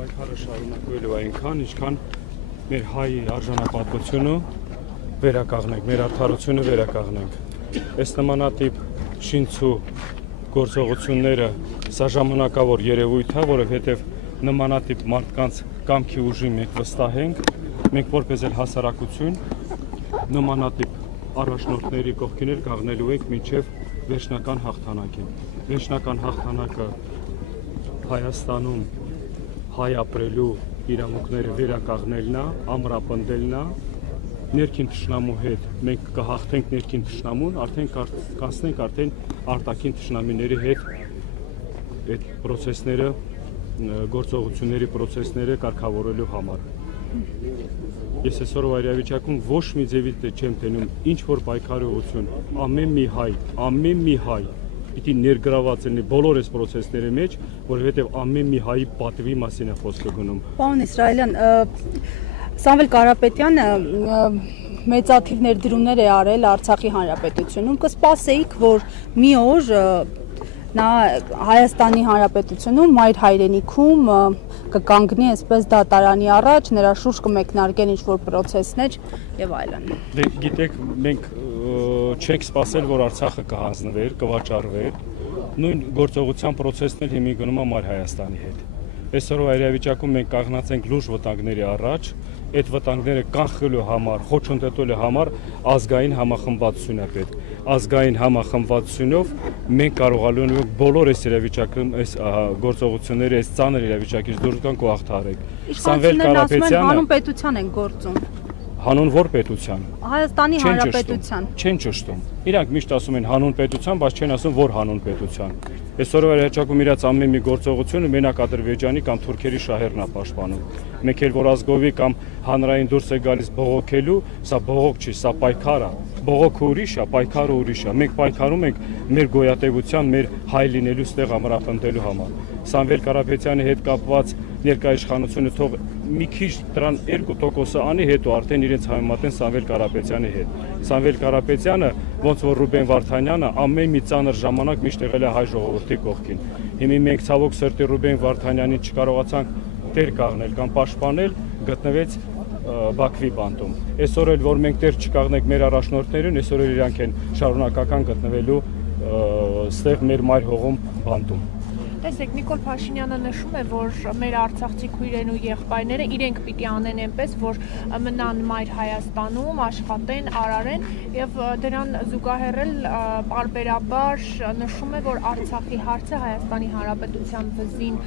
Պայքարը շարունակվելու այնքան, ինչքան մեր հայ արժանապատվությունը վերականգնենք, մեր արդարությունը վերականգնենք։ Այս նմանատիպ շինցու գործողությունները սա ժամանակավոր երևույթ է, որովհետև նմանատիպ մարդկանց կամքի ուժին մենք վստահենք, մենք որպես էլ հասարակություն նմանատիպ առաջնորդների կողքիներ կանգնելու ենք մինչև վերջնական հաղթանակին։ Վերջնական հաղթանակը Հայաստանում հայ ապրելու իրավունքները վերականգնելն է, ամրապնդելն է, ներքին թշնամու հետ մենք կհաղթենք ներքին թշնամուն, արդեն կանցնենք արդեն արտաքին թշնամիների հետ այդ process-ները, գործողությունների process-ները կարգավորելու համար։ Ես այսօրվա իրավիճակում ոչ մի ձևի չեմ տենում ինչ որ պայքարողություն, ամեն մի հայ պիտի ներգրաված լինի բոլոր այս process-ների մեջ, որովհետև ամեն մի հայի պատվի մասին է խոսքը գնում։ Պարոն Իսրայելյան, Սամվել Կարապետյանը մեծաթիվ ներդրումներ է արել Արցախի Հանրապետությունում, կսպասեիք, որ մի օր նա Հայաստանի Հանրապետությունում, մայր հայրենիքում կկանգնի այսպես դատարանի առաջ, նրա շուրջ կմեկնարկեն ինչ-որ process-ներ եւ այլն։ Դե գիտեք, մենք չենք սպասել, որ Արցախը կհանձնվեր, կվաճառվեր, նույն գործողության process-ն էլ հիմի գնում է մայր Հայաստանի հետ։ Այսօրվա իրավիճակում մենք կանգնած ենք լուրջ վտանգների առաջ, այդ վտանգները կանխելու համար, խոչընդոտելու համար ազգային համախմբվածություն է պետք։ Ազգային համախմբվածությունով մենք կարողանալու ենք բոլոր այս իրավիճակում, այս գործողությունների, այս ծանր իրավիճակից դուրս գանք ու հաղթահարենք։ Իշխանություններն ասում են հանուն պետության են գործում։ Հանուն որ պետության։ Հայաստանի Հանրապետության։ Չեն ճշտում։ Իրանք միշտ ասում են հանուն պետության, բայց չեն ասում որ հանուն պետության։ Այսօրվա իրավիճակում իրաց ամեն մի գործողությունը մենակ Ադրբեջանի կամ թուրքերի շահերն է պաշտպանում։ Մենք էլ որ ազգովի կամ հանրային դուրս է գալիս բողոքելու, սա բողոք չի, սա պայքար է։ Բողոքը ուրիշ է, պայքարը ուրիշ է։ Մենք պայքարում ենք մեր գոյատևության, մեր հայ լինելու ստեղ ամրապնդելու համար։ Սամվել Կարապետյանի հետ կապված ներկայ իշխանությունը թող մի քիչ դրան 2%-ը անի, հետո արդեն իրենց համեմատեն Սամվել Կարապետյանի հետ։ Սամվել Կարապետյանը, ոնց որ Ռուբեն Վարդանյանը ամեն մի ծանր ժամանակ միշտ եղել է հայ ժողովրդի կողքին։ Հիմա մենք ցավոք սրտի Ռուբեն Վարդանյանին չկարողացանք տեր կանգնել կամ պաշտպանել, գտնվեց Բաքվի բանտում։ Այսօր էլ որ մենք տեր չկանգնենք մեր առաջնորդներին, այսօր էլ իրանք են շարունակական գտնվելու ստեղ մեր մայր հողում բանտում։ Տեսեք, Նիկոլ Փաշինյանը նշում է, որ մեր արցախցի քույրերն ու եղբայրները իրենք պիտի անեն այնպես, որ մնան մայր Հայաստանում, աշխատեն, արարեն եւ դրան զուգահեռել պարբերաբար նշում է, որ Արցախի հարցը Հայաստանի Հանրապետության վզին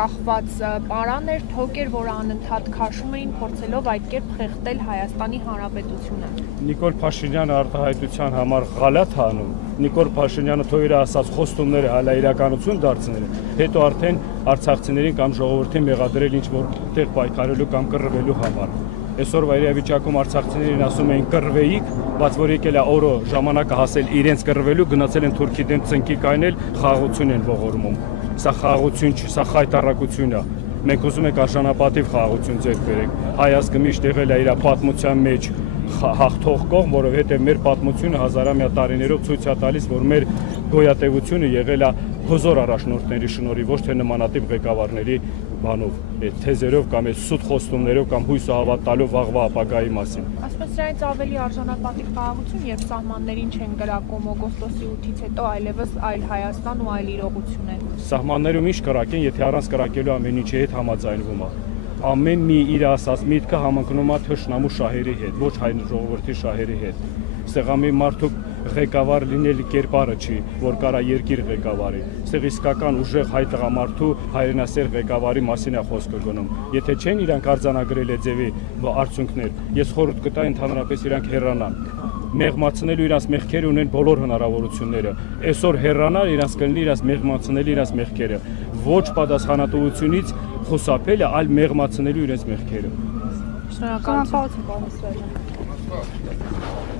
կախված պարան էր, թոք էր, որ անընդհատ քաշում էին, փորձելով այդ կերպ խեղդել Հայաստանի Հանրապետությունը։ Նիկոլ Փաշինյանը արտահայտության համար ղալաթ անում, Նիկոլ Փաշինյանը թող իր ասած խոստումները հալա իրականություն դարձնել, հետո արդեն արցախցիներին կամ ժողովրդին մեղադրել ինչ-որ տեղ պայքարելու կամ կռվելու համար։ Այսօրվա իրավիճակում արցախցիներին ասում էին կռվեիք, բայց որ եկել է օրը ժամանակը հասել իրենց կռվելու, գնացել են Թուրքի դեմ ծնկի կայնել, խաղաղություն են ողորմում։ Սա խաղաղություն չի, սա խայտառակություն է։ Մենք ուզում ենք արժանապատիվ խաղաղություն ձեռք բերենք։ Հայ ազգը միշտ եղել է իր պատմության մեջ հաղթող կողմ, որովհետև մեր պատմությունը հազարամյա տարիներով ցույց է տալիս, որ մեր գոյատևությունը եղել է հզոր առաջնորդների շնորհիվ, ոչ թե նմանատիպ ղեկավարների բանով, այդ թեզերով կամ այդ սուտ խոստումներով կամ հույսը հավատալով վաղվա ապագայի մասին։ Ասես դրանից ավելի արժանապատիվ խաղաղություն, երբ սահմաններին չեն կրակում օգոստոսի 8-ից հետո այլևս այլ Հայաստան ու այլ իրողություն է։ Սահմաններում ինչ կրակեն, եթե առանց կրակելու ամեն ինչի հետ համաձայնվում է։ Ամեն մի իր ասած միտքը համընկնում է թշնամու շահերի հետ, ոչ հայ ժողովրդի շահերի հետ։ Ստեղամի մարդու ղեկավար լինելի կերպարը չի, որ կարա երկիր ղեկավարի։ Ստեղ իսկական ուժեղ հայ տղամարդու հայրենասեր ղեկավարի մասին է խոսքը գնում։ Եթե չեն իրանք արձանագրել այդ ձևի արդյունքներ, ես խորհուրդ կտայի ընդհանրապես իրանք հեռանան։ Մեղմացնելու իրաց մեղքերը ունեն բոլոր հնարավորությունները։ Այսօր հեռանալ իրանք կլինի իրանք մեղմացնելու իրանք մեղքերը։ Ոչ պատասխանատվությունից խուսափելը, այլ մեղմացնելու իրենց մեղքերը։ Շնորհակալություն, պարոն Իսրայելյան։